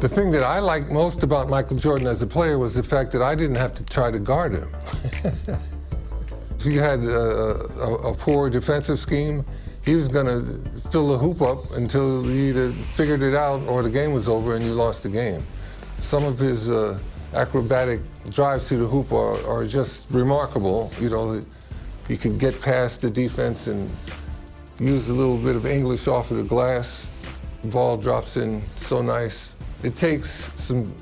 The thing that I liked most about Michael Jordan as a player was the fact that I didn't have to try to guard him. If you had a poor defensive scheme, he was going to fill the hoop up until you either figured it out or the game was over and you lost the game. Some of his acrobatic drives to the hoop are just remarkable. You know, he can get past the defense and use a little bit of English off of the glass. The ball drops in so nice. It takes some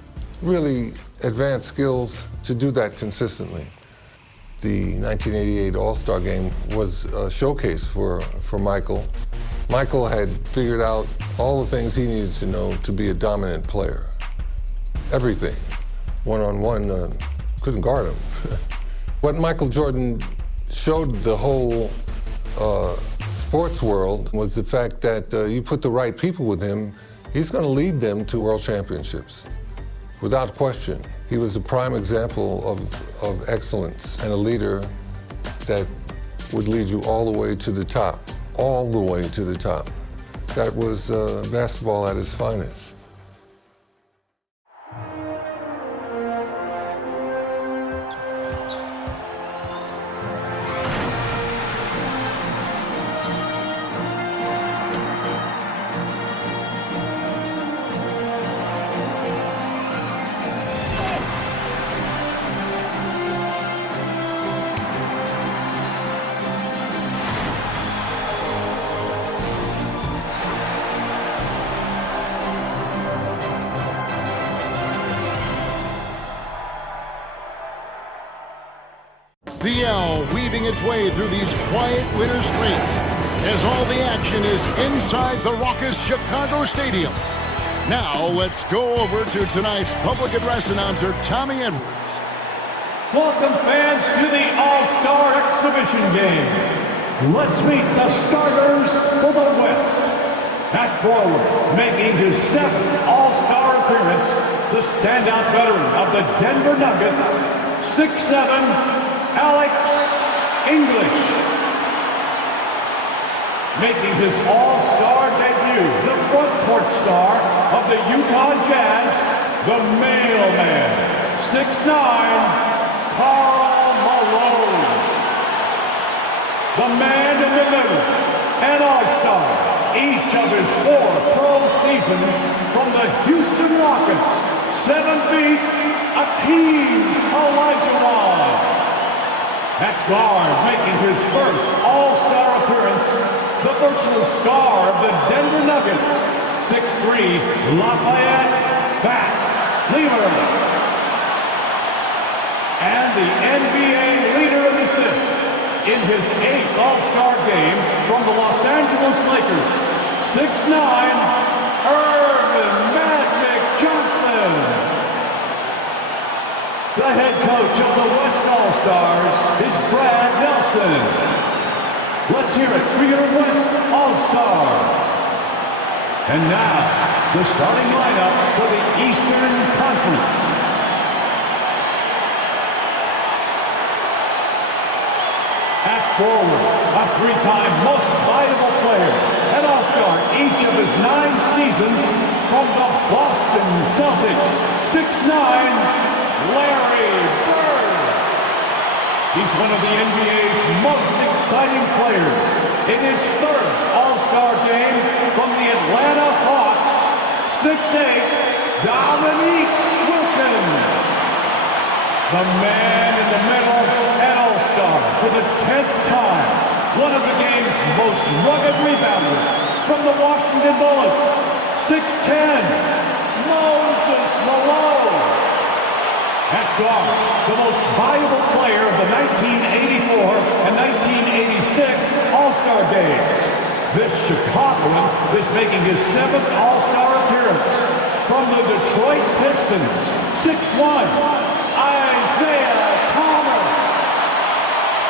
really advanced skills to do that consistently. The 1988 All-Star Game was a showcase for Michael. Michael had figured out all the things he needed to know to be a dominant player. Everything. One-on-one, couldn't guard him. What Michael Jordan showed the whole sports world was the fact that you put the right people with him, he's going to lead them to world championships. Without question. He was a prime example of excellence and a leader that would lead you all the way to the top, all the way to the top. That was basketball at its finest. The L weaving its way through these quiet winter streets as all the action is inside the raucous Chicago Stadium. Now let's go over to tonight's public address announcer, Tommy Edwards. Welcome fans to the All-Star Exhibition Game. Let's meet the starters for the West. At forward, making his 7th All-Star appearance, the standout veteran of the Denver Nuggets, 6'7", Alex English. Making his All-Star debut, the front court star of the Utah Jazz, the mailman, 6'9", Karl Malone. The man in the middle, an All-Star, each of his 4 pro seasons from the Houston Rockets, 7 feet, Akeem Olajuwon. At guard, making his first All-Star appearance, the virtual star of the Denver Nuggets, 6'3", Lafayette Fat Lever. And the NBA leader in assists in his 8th All-Star game from the Los Angeles Lakers, 6'9", Irvin Magic Johnson. The head coach of the West All-Stars is Brad Nelson. Let's hear it for your West All-Stars. And now, the starting lineup for the Eastern Conference. At forward, a 3-time most valuable player, an All-Star each of his 9 seasons from the Boston Celtics, 6'9", Larry Bird. He's one of the NBA's most exciting players in his 3rd All-Star game from the Atlanta Hawks, 6'8", Dominique Wilkins. The man in the middle, an All-Star for the 10th time, one of the game's most rugged rebounders from the Washington Bullets, 6'10", Moses Malone. At guard, the most valuable player of the 1984 and 1986 All-Star Games. This Chicagoan is making his 7th All-Star appearance from the Detroit Pistons, 6'1", Isaiah Thomas.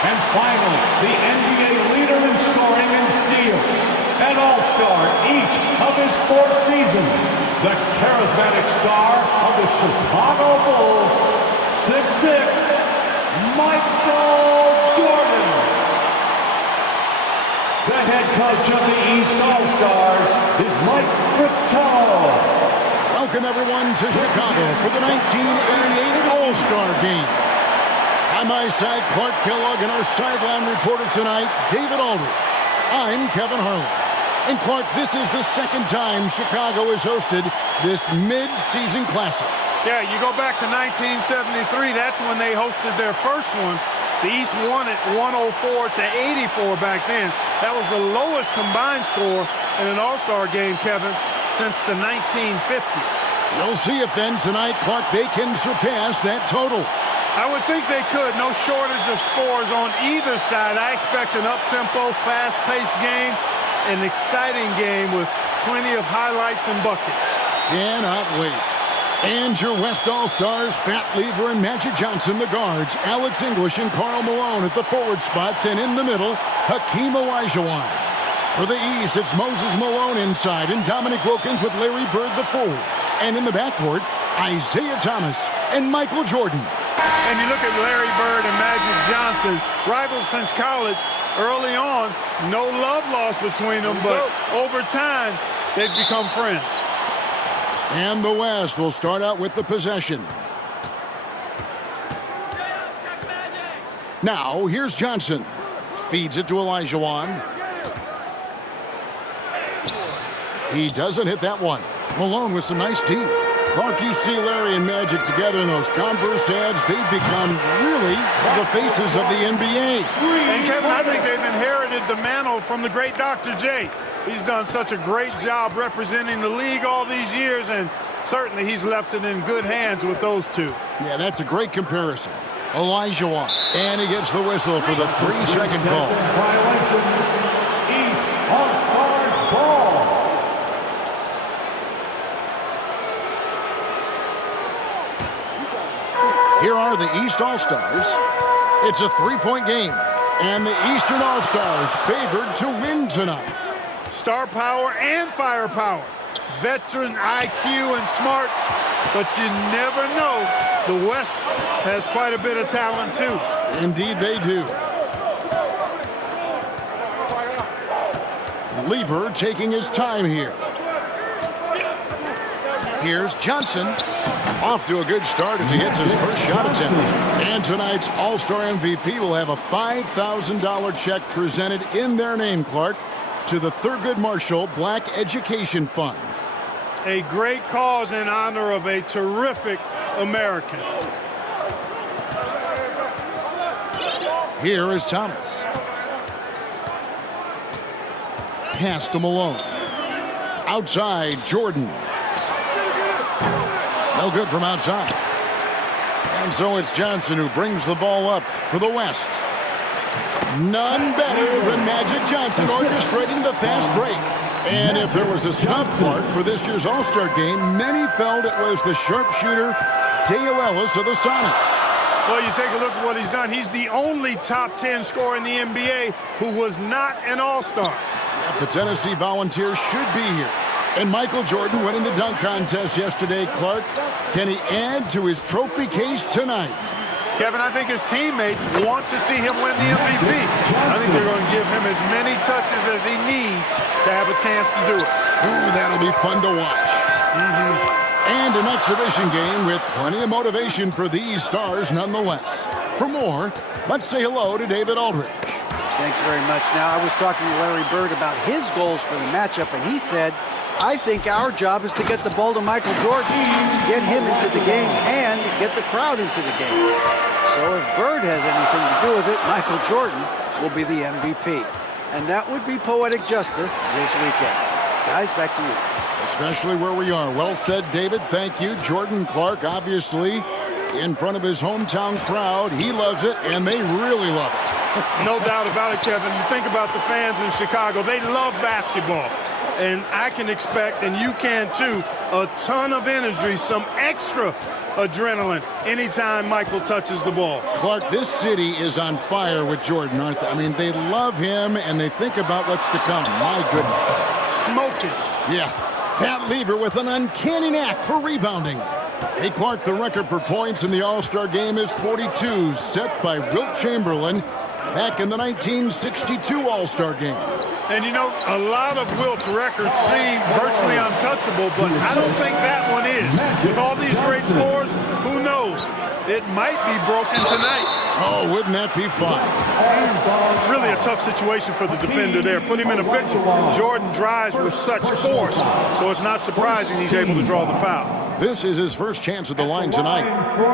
And finally, the NBA leader in scoring and steals, an All-Star each of his 4 seasons, the charismatic star of the Chicago Bulls, 6'6", Michael Jordan. The head coach of the East All-Stars is Mike Fratello. welcome everyone to Chicago for the 1988 All-Star Game. On my side, Clark Kellogg, and our sideline reporter tonight, David Aldridge. I'm Kevin Harlan. And Clark, this is the second time Chicago has hosted this mid-season classic. Yeah, you go back to 1973, that's when they hosted their first one. The East won it 104 to 84 back then. That was the lowest combined score in an All-Star game, Kevin, since the 1950s. You'll see if then tonight, Clark, they can surpass that total. I would think they could. No shortage of scores on either side. I expect an up-tempo, fast-paced game, an exciting game with plenty of highlights and buckets. Cannot wait. And your West All-Stars, Fat Lever and Magic Johnson, the guards, Alex English and Karl Malone at the forward spots, and in the middle, Hakeem Olajuwon. For the East, it's Moses Malone inside, and Dominic Wilkins with Larry Bird the forwards. And in the backcourt, Isaiah Thomas and Michael Jordan. And you look at Larry Bird and Magic Johnson, rivals since college. Early on, no love lost between them, but over time, they've become friends. And the West will start out with the possession. Now, here's Johnson. Feeds it to Olajuwon. He doesn't hit that one. Malone with some nice D. Clark, you see Larry and Magic together in those Converse ads. They've become really the faces of the NBA. And Kevin, I think they've inherited the mantle from the great Dr. J. He's done such a great job representing the league all these years, and certainly he's left it in good hands with those two. Yeah, that's a great comparison. Olajuwon. And he gets the whistle for the 3-second call. Violation. East All-Stars ball. Here are the East All-Stars. It's a 3-point game, and the Eastern All-Stars favored to win tonight. Star power and firepower. Veteran IQ and smarts, but you never know. The West has quite a bit of talent, too. Indeed, they do. Lever taking his time here. Here's Johnson. Off to a good start as he hits his first shot attempt. And tonight's All-Star MVP will have a $5,000 check presented in their name, Clark, to the Thurgood Marshall Black Education Fund. A great cause in honor of a terrific American. Here is Thomas. Pass to Malone. Outside, Jordan. No good from outside. And so it's Johnson who brings the ball up for the West. None better than Magic Johnson orchestrating the fast break. And if there was a snub part for this year's All-Star game, many felt it was the sharpshooter Dale Ellis of the Sonics. Well, you take a look at what he's done. He's the only top 10 scorer in the NBA who was not an All-Star. The Tennessee Volunteers should be here. And Michael Jordan winning the dunk contest yesterday, Clark. Can he add to his trophy case tonight? Kevin, I think his teammates want to see him win the MVP. I think they're going to give him as many touches as he needs to have a chance to do it. Ooh, that'll be fun to watch. And an exhibition game with plenty of motivation for these stars nonetheless. For more, let's say hello to David Aldridge. Thanks very much. Now, I was talking to Larry Bird about his goals for the matchup, and he said, I think our job is to get the ball to Michael Jordan, get him into the game, and get the crowd into the game. So if Bird has anything to do with it, Michael Jordan will be the MVP. And that would be poetic justice this weekend. Guys, back to you. Especially where we are. Well said, David. Thank you. Jordan Clark, obviously, in front of his hometown crowd. He loves it, and they really love it. No doubt about it, Kevin. You think about the fans in Chicago. They love basketball. And I can expect, and you can too, a ton of energy, some extra adrenaline anytime Michael touches the ball. Clark, this city is on fire with Jordan, aren't they? I mean, they love him, and they think about what's to come. My goodness. Smoking. Yeah. Fat Lever with an uncanny knack for rebounding. Hey, Clark, the record for points in the All-Star game is 42, set by Wilt Chamberlain back in the 1962 All-Star game. And, you know, a lot of Wilt's records seem virtually untouchable, but I don't think that one is. With all these great scores, who knows? It might be broken tonight. Oh, wouldn't that be fun? Really a tough situation for the defender there. Put him in a picture. Jordan drives with such force, so it's not surprising he's able to draw the foul. This is his first chance at the line tonight.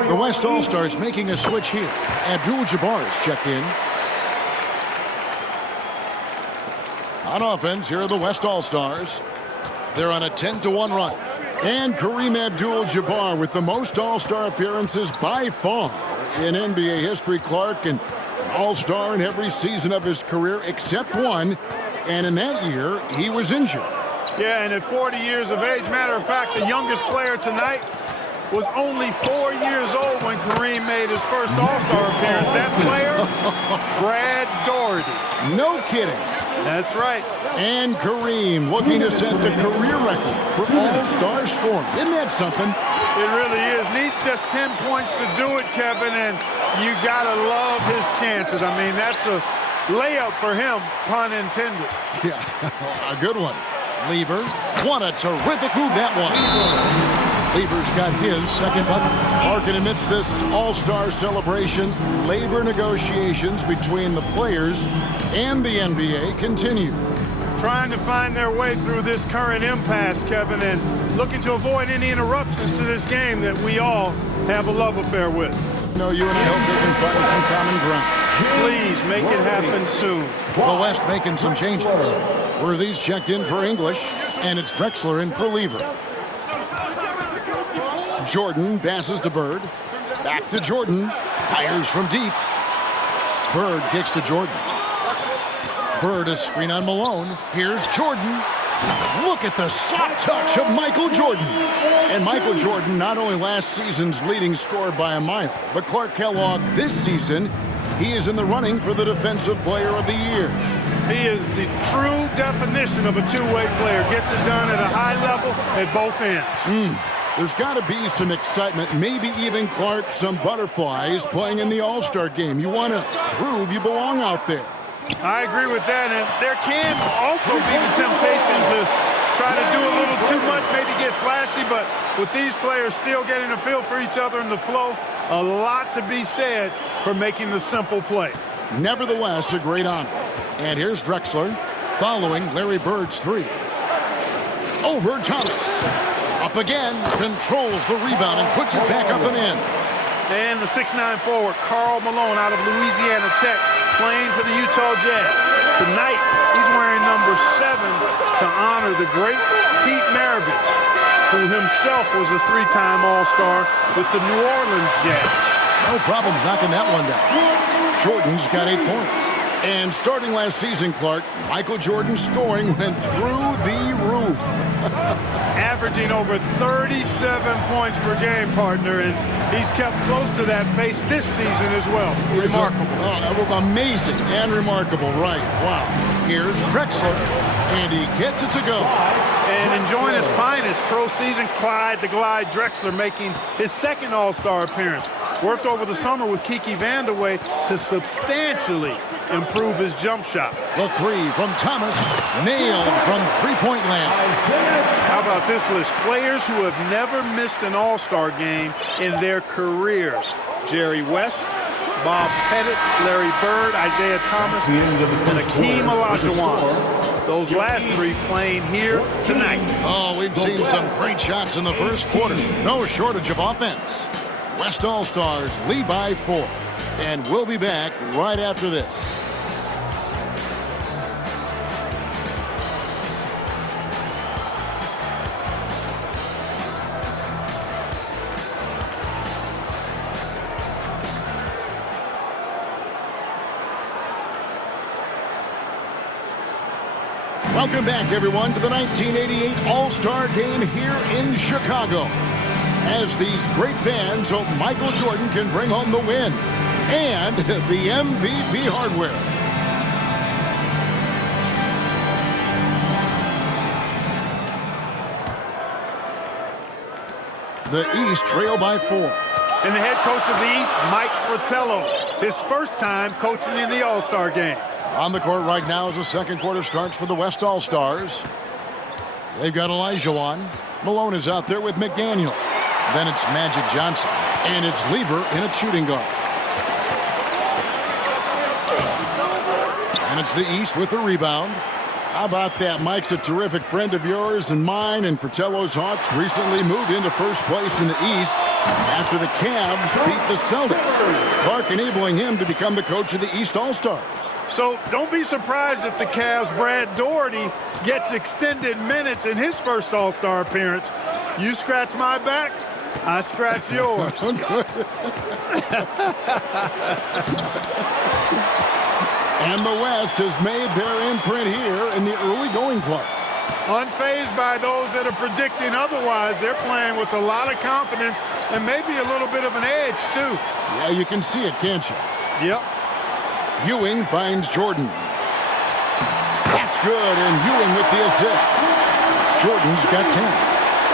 The West All-Stars making a switch here. Abdul-Jabbar is checked in. On offense, here are the West All-Stars. They're on a 10-1 run. And Kareem Abdul-Jabbar with the most All-Star appearances by far in NBA history. Clark, and an All-Star in every season of his career except one. And in that year, he was injured. Yeah, and at 40 years of age, matter of fact, the youngest player tonight was only 4 years old when Kareem made his first All-Star appearance. That player, Brad Daugherty. No kidding. That's right. And Kareem looking to set the career record for All-Star scoring. Isn't that something? It really is. Needs just 10 points to do it, Kevin, and you got to love his chances. I mean, that's a layup for him, pun intended. Yeah, a good one. Lever, what a terrific move that was. Lever's got his second bucket. Larkin amidst this All-Star celebration, labor negotiations between the players and the NBA continue. Trying to find their way through this current impasse, Kevin, and looking to avoid any interruptions to this game that we all have a love affair with. No, you and I hope they can find some common ground. Please make it happen soon. The West making some changes. Worthy's checked in for English, and it's Drexler in for Lever. Jordan passes to Bird. Back to Jordan. Fires from deep. Bird kicks to Jordan. Bird a screen on Malone. Here's Jordan. Look at the soft touch of Michael Jordan. And Michael Jordan, not only last season's leading scorer by a mile, but Clark Kellogg this season, he is in the running for the Defensive Player of the Year. He is the true definition of a two-way player. Gets it done at a high level at both ends. There's got to be some excitement, maybe even, Clark, some butterflies playing in the All-Star game. You want to prove you belong out there. I agree with that, and there can also be the temptation to try to do a little too much, maybe get flashy, but with these players still getting a feel for each other in the flow, a lot to be said for making the simple play. Nevertheless, a great honor. And here's Drexler following Larry Bird's three. Over Thomas. Up again, controls the rebound and puts it back up and in. And the 6'9" forward, Karl Malone out of Louisiana Tech, playing for the Utah Jazz. Tonight, he's wearing number 7 to honor the great Pete Maravich, who himself was a 3-time All-Star with the New Orleans Jazz. No problems knocking that one down. Jordan's got 8 points. And starting last season, Clark, Michael Jordan's scoring went through the roof. Averaging over 37 points per game, partner, and he's kept close to that pace this season as well. Remarkable. Amazing and remarkable, right. Wow. Here's Drexler, and he gets it to go. And enjoying his finest pro season, Clyde the Glide Drexler making his second All-Star appearance. Worked over the summer with Kiki Vandeweghe to substantially improve his jump shot. The three from Thomas, nailed from three-point land. How about this list? Players who have never missed an All-Star game in their careers. Jerry West, Bob Pettit, Larry Bird, Isaiah Thomas, and Akeem Olajuwon. Those last three playing here tonight. Oh, we've seen some great shots in the first quarter. No shortage of offense. West All-Stars lead by 4. And we'll be back right after this. Welcome back, everyone, to the 1988 All-Star Game here in Chicago. As these great fans hope Michael Jordan can bring home the win and the MVP hardware. The East trail by 4. And the head coach of the East, Mike Fratello, his first time coaching in the All-Star game. On the court right now as the second quarter starts for the West All-Stars. They've got Elijah. Malone is out there with McDaniel. Then it's Magic Johnson. And it's Lever in at shooting guard. And it's the East with the rebound. How about that? Mike's a terrific friend of yours and mine, and Fratello's Hawks recently moved into first place in the East after the Cavs beat the Celtics. Clark enabling him to become the coach of the East All-Stars. So don't be surprised if the Cavs' Brad Daugherty gets extended minutes in his first All-Star appearance. You scratch my back, I scratch yours. And the West has made their imprint here in the early going club. Unfazed by those that are predicting otherwise. They're playing with a lot of confidence and maybe a little bit of an edge, too. Yeah, you can see it, can't you? Yep. Ewing finds Jordan. That's good, and Ewing with the assist. Jordan's got 10.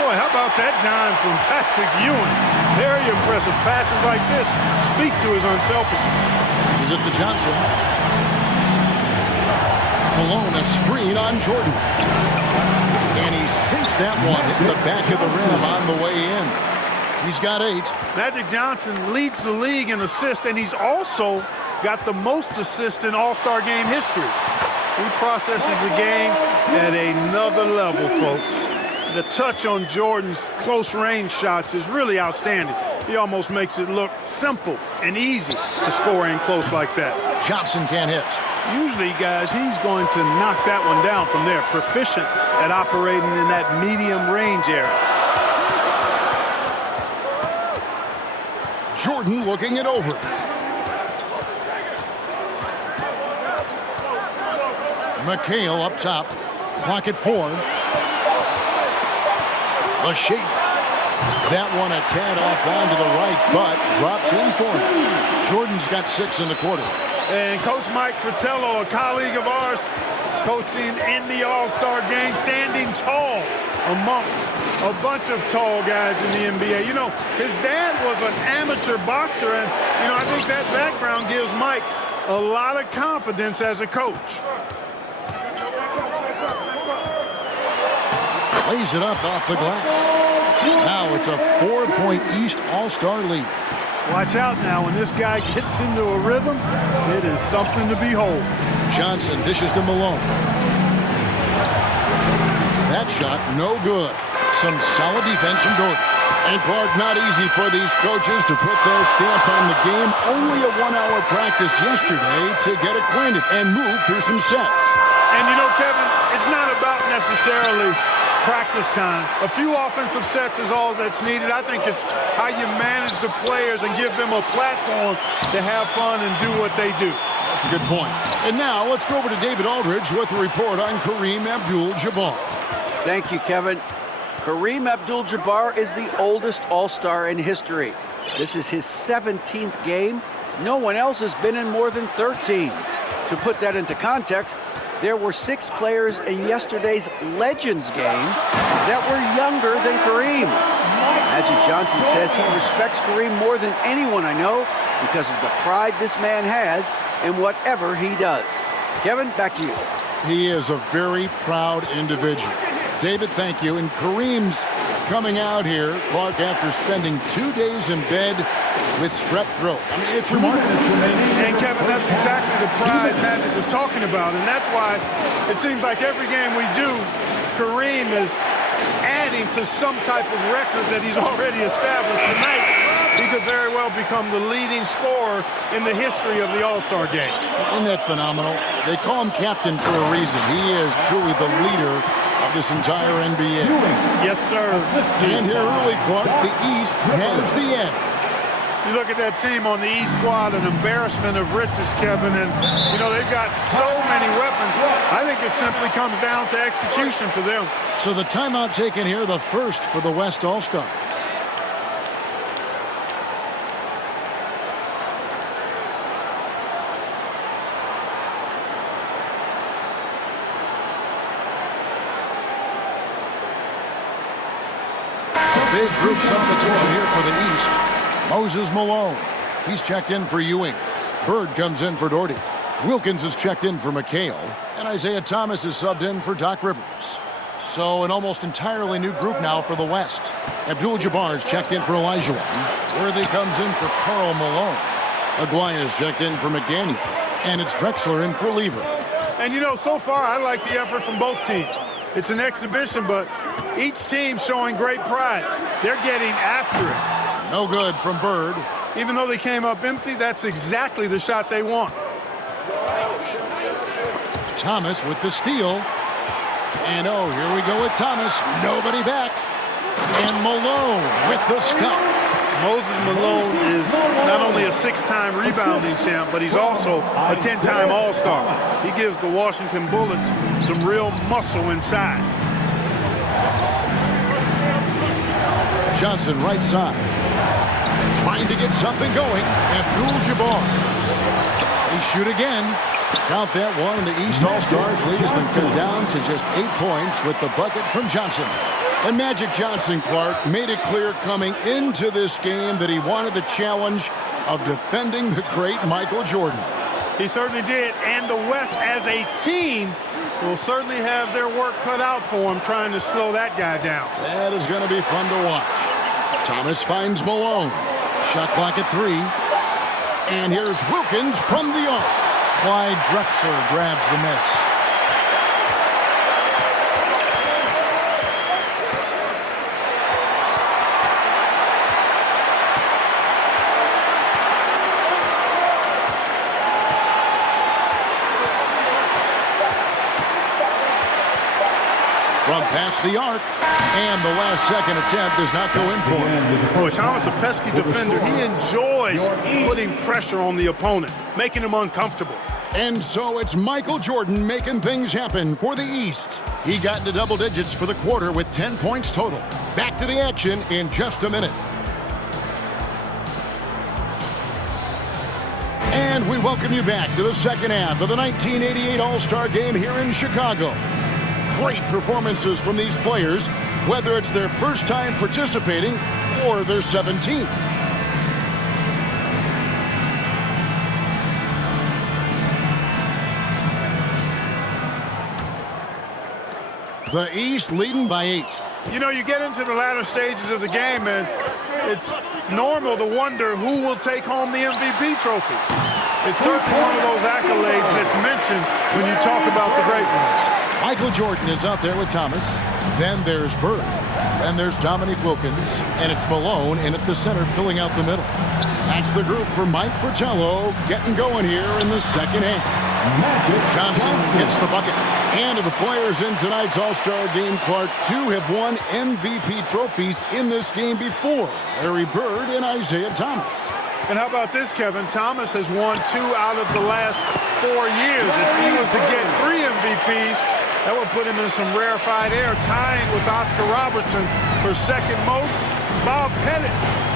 Boy, how about that dime from Patrick Ewing? Very impressive. Passes like this speak to his unselfishness. This is it to Johnson. Malone, a screen on Jordan. And he sinks that one in the back of the rim on the way in. He's got 8. Magic Johnson leads the league in assists, and he's also got the most assists in All-Star game history. He processes the game at another level, folks. The touch on Jordan's close-range shots is really outstanding. He almost makes it look simple and easy to score in close like that. Johnson can't hit. Usually, guys, he's going to knock that one down from there. Proficient at operating in that medium range area. Jordan looking it over. McHale up top. Clock at 4. A shake. That one a tad off onto the right, but drops in for him. Jordan's got 6 in the quarter. And Coach Mike Fratello, a colleague of ours, coaching in the All-Star game, standing tall amongst a bunch of tall guys in the NBA. You know, his dad was an amateur boxer, and, you know, I think that background gives Mike a lot of confidence as a coach. Lays it up off the glass. Now it's a 4-point East All-Star lead. Watch out now. When this guy gets into a rhythm, it is something to behold. Johnson dishes to Malone. That shot, no good. Some solid defense from Daugherty. And Clark, not easy for these coaches to put their stamp on the game. Only a 1-hour practice yesterday to get acquainted and move through some sets. And you know, Kevin, it's not about necessarily practice time. A few offensive sets is all that's needed. I think it's how you manage the players and give them a platform to have fun and do what they do. That's a good point. And now let's go over to David Aldridge with a report on Kareem Abdul-Jabbar. Thank you, Kevin. Kareem Abdul-Jabbar is the oldest All-Star in history. This is his 17th game. No one else has been in more than 13. To put that into context, there were 6 players in yesterday's Legends game that were younger than Kareem. Magic Johnson says he respects Kareem more than anyone I know because of the pride this man has in whatever he does. Kevin, back to you. He is a very proud individual. David, thank you. And Kareem's coming out here, Clark, after spending 2 days in bed with strep throat. I mean, it's remarkable. And Kevin, that's exactly the pride Magic was talking about, and that's why it seems like every game we do, Kareem is adding to some type of record that he's already established. Tonight, he could very well become the leading scorer in the history of the All-Star game. Isn't that phenomenal? They call him captain for a reason. He is truly the leader of this entire NBA. Yes, sir. And here early, Clark, the East has the edge. You look at that team on the East squad, an embarrassment of riches, Kevin, and, you know, they've got so many weapons. I think it simply comes down to execution for them. So the timeout taken here, the first for the West All-Stars. Big group substitution here for the East. Moses Malone. He's checked in for Ewing. Bird comes in for Daugherty. Wilkins is checked in for McHale, and Isaiah Thomas is subbed in for Doc Rivers. So an almost entirely new group now for the West. Abdul-Jabbar is checked in for Olajuwon. Worthy comes in for Karl Malone. Aguirre is checked in for McDaniel. And it's Drexler in for Lever. And you know, so far I like the effort from both teams. It's an exhibition, but each team showing great pride. They're getting after it. No good from Bird. Even though they came up empty, that's exactly the shot they want. Thomas with the steal. And oh, here we go with Thomas. Nobody back. And Malone with the stuff. Moses Malone is not only a 6-time rebounding champ, but he's also a 10-time All-Star. He gives the Washington Bullets some real muscle inside. Johnson right side. Trying to get something going. Abdul-Jabbar. They shoot again. Count that one, and the East All-Stars lead has been cut down to just 8 points with the bucket from Johnson. And Magic Johnson, Clark, made it clear coming into this game that he wanted the challenge of defending the great Michael Jordan. He certainly did, and the West as a team will certainly have their work cut out for him trying to slow that guy down. That is going to be fun to watch. Thomas finds Malone. Shot clock at 3. And here's Wilkins from the arc. Clyde Drexler grabs the miss. From past the arc, and the last second attempt does not go in for him. Boy, Thomas, a pesky defender. He enjoys putting pressure on the opponent, making him uncomfortable. And so it's Michael Jordan making things happen for the East. He got into double digits for the quarter with 10 points total. Back to the action in just a minute. And we welcome you back to the second half of the 1988 All-Star Game here in Chicago. Great performances from these players, whether it's their first time participating or their 17th. The East leading by 8. You know, you get into the latter stages of the game, and it's normal to wonder who will take home the MVP trophy. It's certainly one of those accolades that's mentioned when you talk about the great ones. Michael Jordan is out there with Thomas. Then there's Bird. Then there's Dominique Wilkins. And it's Malone in at the center filling out the middle. That's the group for Mike Fratello getting going here in the second half. Johnson hits the bucket. And of the players in tonight's All-Star Game, Clark, 2 have won MVP trophies in this game before. Larry Bird and Isaiah Thomas. And how about this, Kevin? Thomas has won 2 out of the last 4 years. If he was to get 3 MVPs, that would put him in some rarefied air, tying with Oscar Robertson for second most. Bob Pettit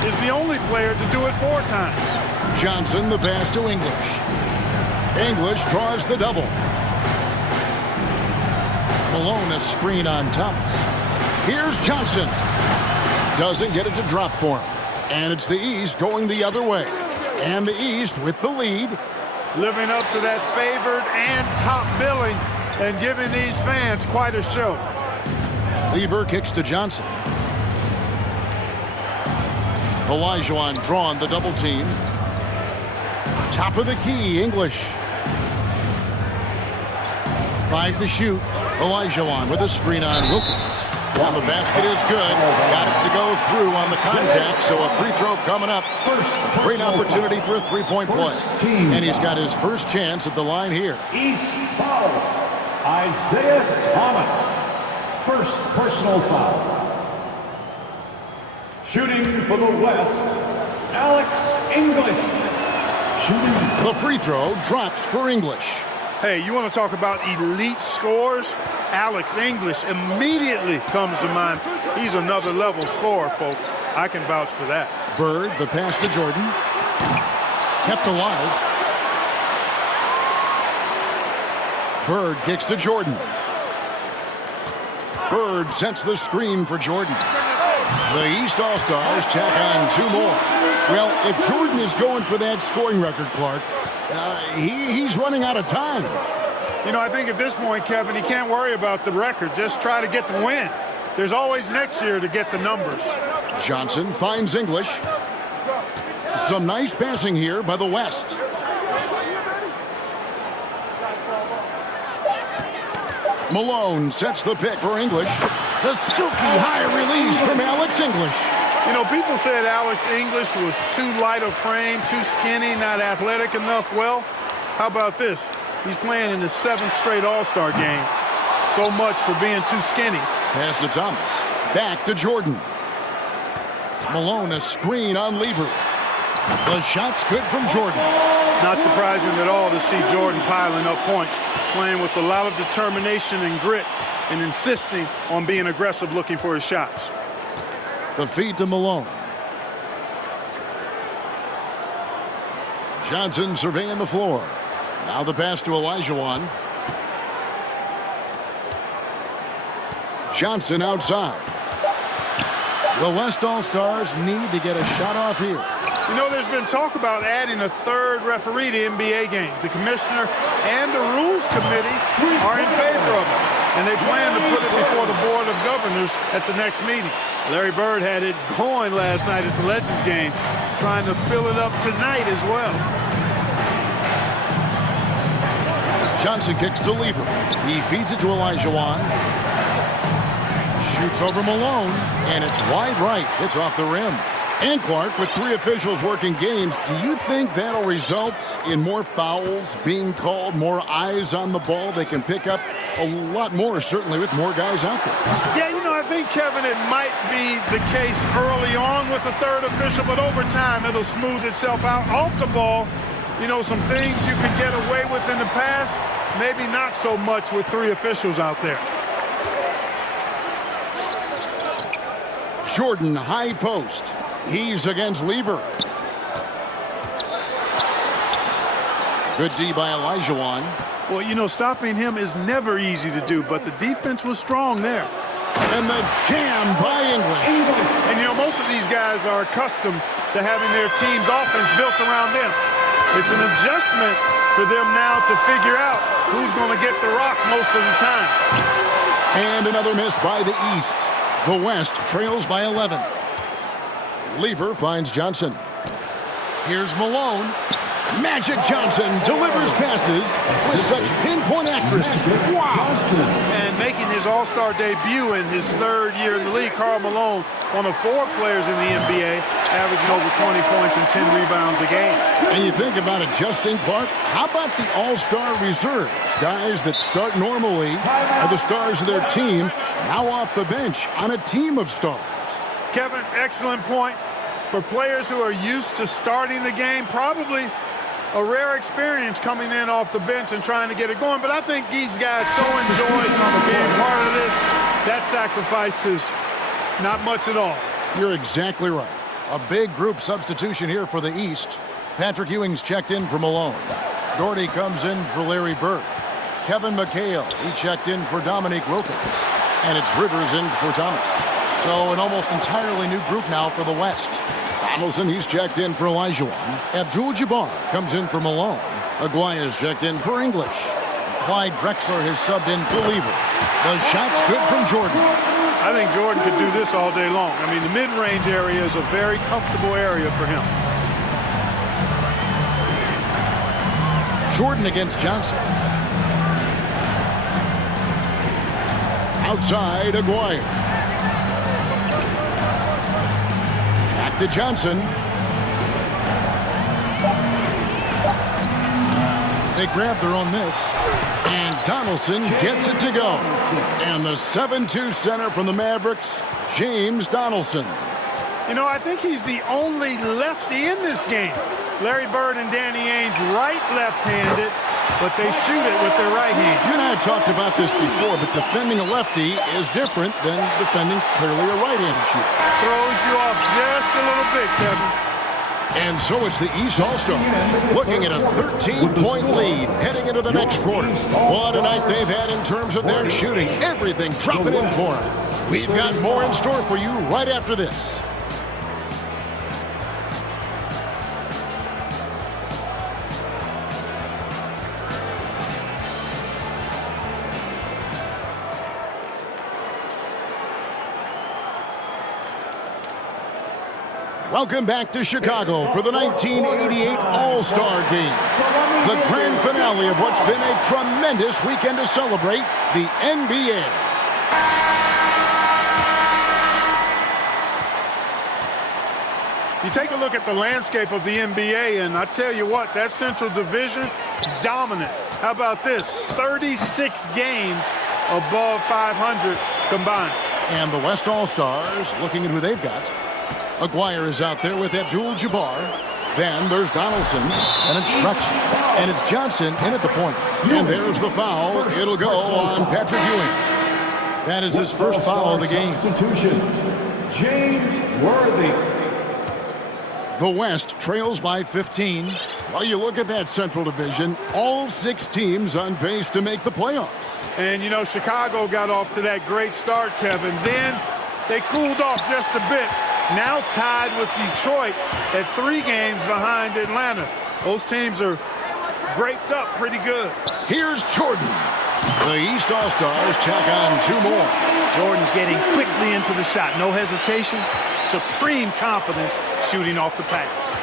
is the only player to do it 4 times. Johnson, the pass to English. English draws the double. Malone, a screen on Thomas. Here's Johnson. Doesn't get it to drop for him. And it's the East going the other way. And the East with the lead. Living up to that favored and top billing and giving these fans quite a show. Lever kicks to Johnson. Olajuwon drawn the double team. Top of the key, English. 5 to shoot. Olajuwon with a screen on Wilkins. And the basket is good. Got it to go through on the contact, so a free throw coming up. Great opportunity for a three-point play. And he's got his first chance at the line here. East foul. Isaiah Thomas. First personal foul. Shooting for the West, Alex English. Shooting. The free throw drops for English. Hey, you want to talk about elite scores? Alex English immediately comes to mind. He's another level scorer, folks. I can vouch for that. Bird, the pass to Jordan. Kept alive. Bird kicks to Jordan. Bird sets the screen for Jordan. The East All-Stars check on 2 more. Well, if Jordan is going for that scoring record, Clark, He's running out of time. You know, I think at this point, Kevin, he can't worry about the record. Just try to get the win. There's always next year to get the numbers. Johnson finds English. Some nice passing here by the West. Malone sets the pick for English. The silky high release from Alex English. You know, people said Alex English was too light of frame, too skinny, not athletic enough. Well, how about this? He's playing in his 7th straight All-Star game. So much for being too skinny. Pass to Thomas. Back to Jordan. Malone, a screen on Lever. The shot's good from Jordan. Not surprising at all to see Jordan piling up points, playing with a lot of determination and grit and insisting on being aggressive looking for his shots. The feed to Malone. Johnson surveying the floor. Now the pass to Olajuwon. Johnson outside. The West All-Stars need to get a shot off here. You know, there's been talk about adding a 3rd referee to NBA games. The commissioner and the rules committee are in favor of it, and they plan to put it before the Board of Governors at the next meeting. Larry Bird had it going last night at the Legends game, trying to fill it up tonight as well. Johnson kicks to Lever. He feeds it to Olajuwon. Shoots over Malone, and it's wide right. It's off the rim. And Clark, with 3 officials working games, do you think that'll result in more fouls being called, more eyes on the ball? They can pick up a lot more, certainly, with more guys out there. Yeah, you know, I think, Kevin, it might be the case early on with the 3rd official, but over time, it'll smooth itself out. Off the ball, you know, some things you could get away with in the past, maybe not so much with 3 officials out there. Jordan, high post. He's against Lever. Good D by Olajuwon. Well, you know, stopping him is never easy to do, but the defense was strong there. And the jam by English. And, you know, most of these guys are accustomed to having their team's offense built around them. It's an adjustment for them now to figure out who's going to get the rock most of the time. And another miss by the East. The West trails by 11. Lever finds Johnson. Here's Malone. Magic Johnson delivers passes with such pinpoint accuracy. Wow! And making his All-Star debut in his 3rd year in the league, Karl Malone, one of 4 players in the NBA, averaging over 20 points and 10 rebounds a game. And you think about it, Justin Clark, how about the All-Star reserves? Guys that start normally are the stars of their team, now off the bench on a team of stars. Kevin, excellent point. For players who are used to starting the game, probably a rare experience coming in off the bench and trying to get it going. But I think these guys so enjoy being part of this. That sacrifice is not much at all. You're exactly right. A big group substitution here for the East. Patrick Ewing's checked in for Malone. Doherty comes in for Larry Bird. Kevin McHale, he checked in for Dominique Wilkins. And it's Rivers in for Thomas. So an almost entirely new group now for the West. Donaldson, he's checked in for Olajuwon. Abdul-Jabbar comes in for Malone. Aguaya's checked in for English. Clyde Drexler has subbed in for Lever. The shot's good from Jordan. I think Jordan could do this all day long. I mean, the mid-range area is a very comfortable area for him. Jordan against Johnson. Outside, Aguaya. Back to Johnson. They grab their own miss. And Donaldson gets it to go. And the 7-2 center from the Mavericks, James Donaldson. You know, I think he's the only lefty in this game. Larry Bird and Danny Ainge right left-handed, but they shoot it with their right hand. You and I have talked about this before, but defending a lefty is different than defending clearly a right-handed shooter. Throws you off just a little bit, Kevin. And so it's the East All-Stars looking at a 13-point lead heading into the next quarter. What a night they've had in terms of their shooting. Everything dropping in for them. We've got more in store for you right after this. Welcome back to Chicago for the 1988 All-Star Game. The grand finale of what's been a tremendous weekend to celebrate the NBA. You take a look at the landscape of the NBA, and I tell you what, that Central Division, dominant. How about this? 36 games above 500 combined. And the West All-Stars, looking at who they've got. Aguirre is out there with Abdul-Jabbar. Then there's Donaldson, and it's Drexler, and it's Johnson in at the point. And there's the foul. It'll go on Patrick Ewing. That is his first foul of the game. James Worthy. The West trails by 15. While you look at that Central Division, all 6 teams on pace to make the playoffs. And, you know, Chicago got off to that great start, Kevin. Then they cooled off just a bit. Now tied with Detroit at 3 games behind Atlanta. Those teams are graped up pretty good. Here's Jordan. The East All-Stars check on 2 more. Jordan getting quickly into the shot. No hesitation. Supreme confidence shooting off the pass.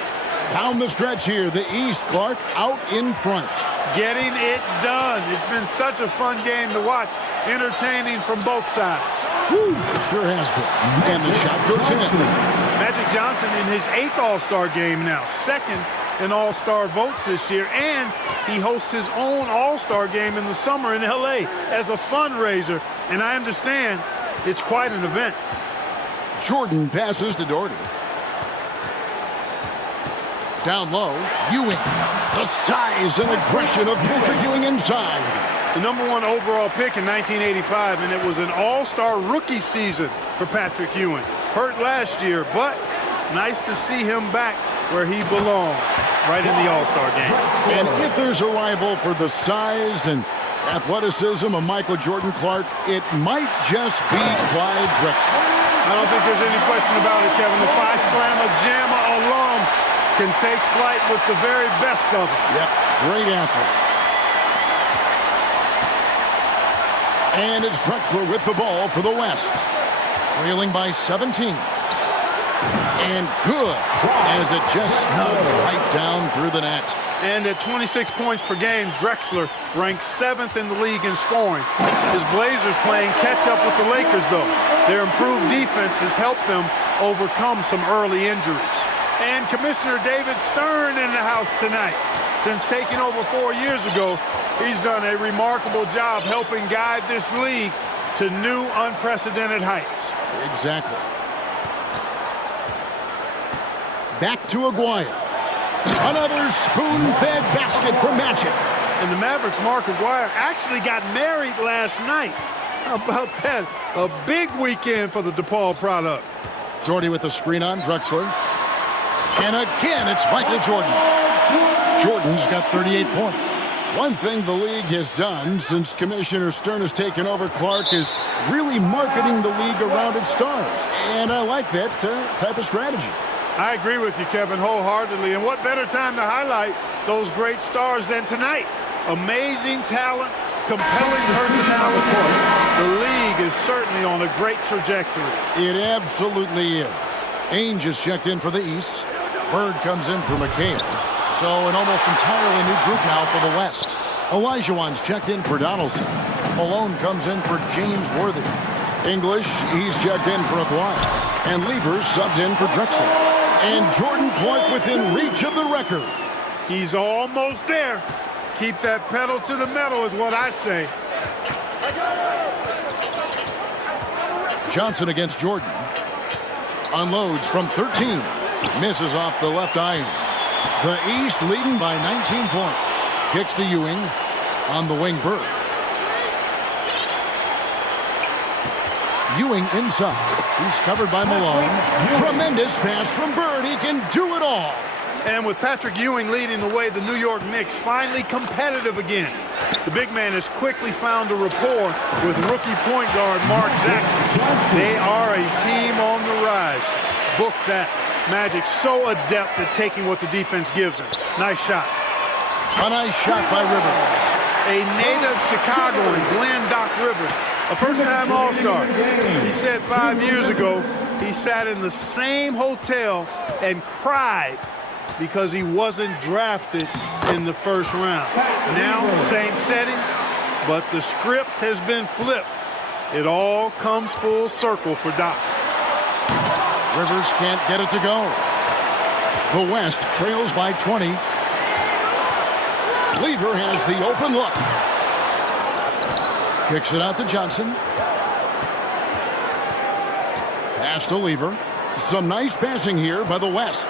Down the stretch here, the East, Clark out in front. Getting it done. It's been such a fun game to watch. Entertaining from both sides. Woo, it sure has been. And the shot goes in. Magic Johnson in his 8th All-Star game now. 2nd in All-Star votes this year. And he hosts his own All-Star game in the summer in L.A. as a fundraiser. And I understand it's quite an event. Jordan passes to Doherty. Down low, Ewing. The size and aggression of Patrick Ewing inside. The #1 overall pick in 1985, and it was an all-star rookie season for Patrick Ewing. Hurt last year, but nice to see him back where he belongs, right in the all-star game. And if there's a rival for the size and athleticism of Michael Jordan, Clark, it might just be Clyde Drexler. I don't think there's any question about it, Kevin. The Phi Slamma Jamma alum can take flight with the very best of them. Yep, great athletes. And it's Drexler with the ball for the West. Trailing by 17. And good, as it just snugs right down through the net. And at 26 points per game, Drexler ranks 7th in the league in scoring. His Blazers playing catch-up with the Lakers, though. Their improved defense has helped them overcome some early injuries. And Commissioner David Stern in the house tonight. Since taking over 4 years ago, he's done a remarkable job helping guide this league to new unprecedented heights. Exactly. Back to Aguirre. Another spoon-fed basket for Magic. And the Mavericks' Mark Aguirre actually got married last night. How about that? A big weekend for the DePaul product. Doherty with the screen on Drexler. And again, it's Michael Jordan. Jordan's got 38 points. One thing the league has done since Commissioner Stern has taken over, Clark, is really marketing the league around its stars. And I like that type of strategy. I agree with you, Kevin, wholeheartedly. And what better time to highlight those great stars than tonight? Amazing talent, compelling personality. The league is certainly on a great trajectory. It absolutely is. Ainge is checked in for the East. Bird comes in for McHale. So an almost entirely new group now for the West. Olajuwon's checked in for Donaldson. Malone comes in for James Worthy. English, he's checked in for Aguirre. And Levers subbed in for Drexler. And Jordan Clark within reach of the record. He's almost there. Keep that pedal to the metal is what I say. Johnson against Jordan. Unloads from 13. Misses off the left eye. The East leading by 19 points. Kicks to Ewing. On the wing, Bird. Ewing inside. He's covered by Malone. Tremendous pass from Bird. He can do it all. And with Patrick Ewing leading the way, the New York Knicks finally competitive again. The big man has quickly found a rapport with rookie point guard Mark Jackson. They are a team on the rise. Book that. Magic so adept at taking what the defense gives him. Nice shot. A nice shot by Rivers. A native Chicagoan, Glenn Doc Rivers, a first-time All-Star. He said 5 years ago He sat in the same hotel and cried because he wasn't drafted in the first round. Now, same setting, but the script has been flipped. It all comes full circle for Doc. Rivers can't get it to go. The West trails by 20. Lever has the open look. Kicks it out to Johnson. Pass to Lever. Some nice passing here by the West.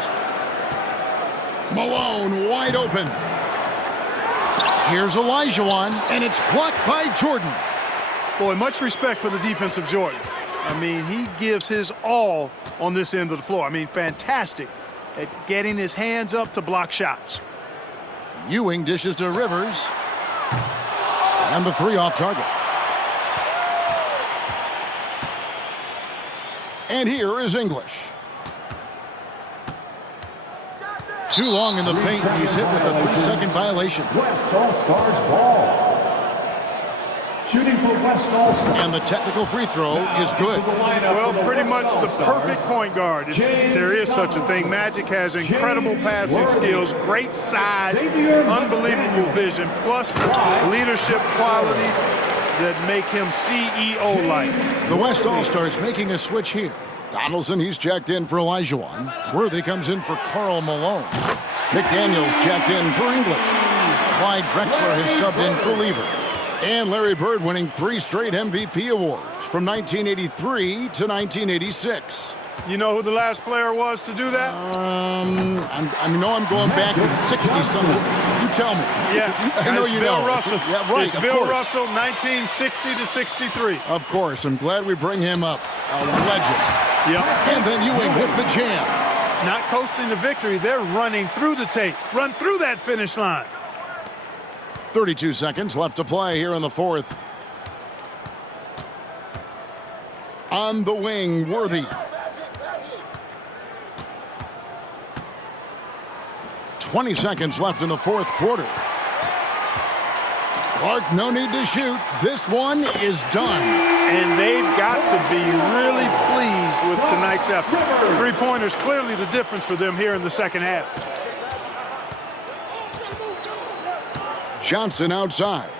Malone wide open. Here's Olajuwon, and it's blocked by Jordan. Boy, much respect for the defensive Jordan. I mean, he gives his all on this end of the floor. I mean, fantastic at getting his hands up to block shots. Ewing dishes to Rivers. And the three off target. And here is English. Too long in the paint. He's hit with a 3-second violation. West All-Stars ball. Shooting for West All-Stars. And the technical free throw is good. Well, pretty much the perfect point guard. If there is such a thing. Magic has incredible passing skills, great size, unbelievable vision, plus leadership qualities that make him CEO-like. The West All-Stars making a switch here. Donaldson, he's jacked in for Olajuwon. Worthy comes in for Karl Malone. McDaniels jacked in for English. Clyde Drexler has subbed in for Lever. And Larry Bird winning 3 straight MVP awards from 1983 to 1986. You know who the last player was to do that? I'm going back with 60-something. You tell me. Yeah, I know it's you Bill know. Russell. Yeah, right, it's of Bill course. Russell, 1960 to 63. Of course. I'm glad we bring him up. A legend. Yep. And then Ewing with the jam. Not coasting to victory. They're running through the tape. Run through that finish line. 32 seconds left to play here in the fourth. On the wing, Worthy. 20 seconds left in the fourth quarter. Clark, no need to shoot. This one is done. And they've got to be really pleased with tonight's effort. Three-pointers clearly the difference for them here in the second half. Johnson outside.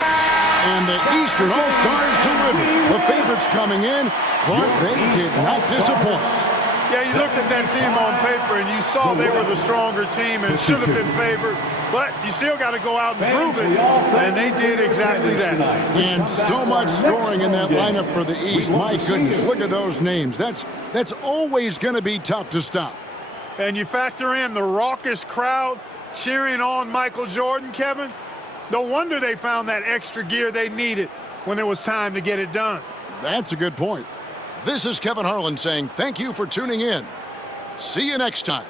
And the Eastern All-Stars deliver. The favorites coming in. Clark, they did not disappoint. Yeah, you looked at that team on paper and you saw they were the stronger team and should have been favored, but you still got to go out and prove it, and they did exactly that. And so much scoring in that lineup for the East. My goodness, look at those names. That's always going to be tough to stop. And you factor in the raucous crowd cheering on Michael Jordan, Kevin. No wonder they found that extra gear they needed when it was time to get it done. That's a good point. This is Kevin Harlan saying thank you for tuning in. See you next time.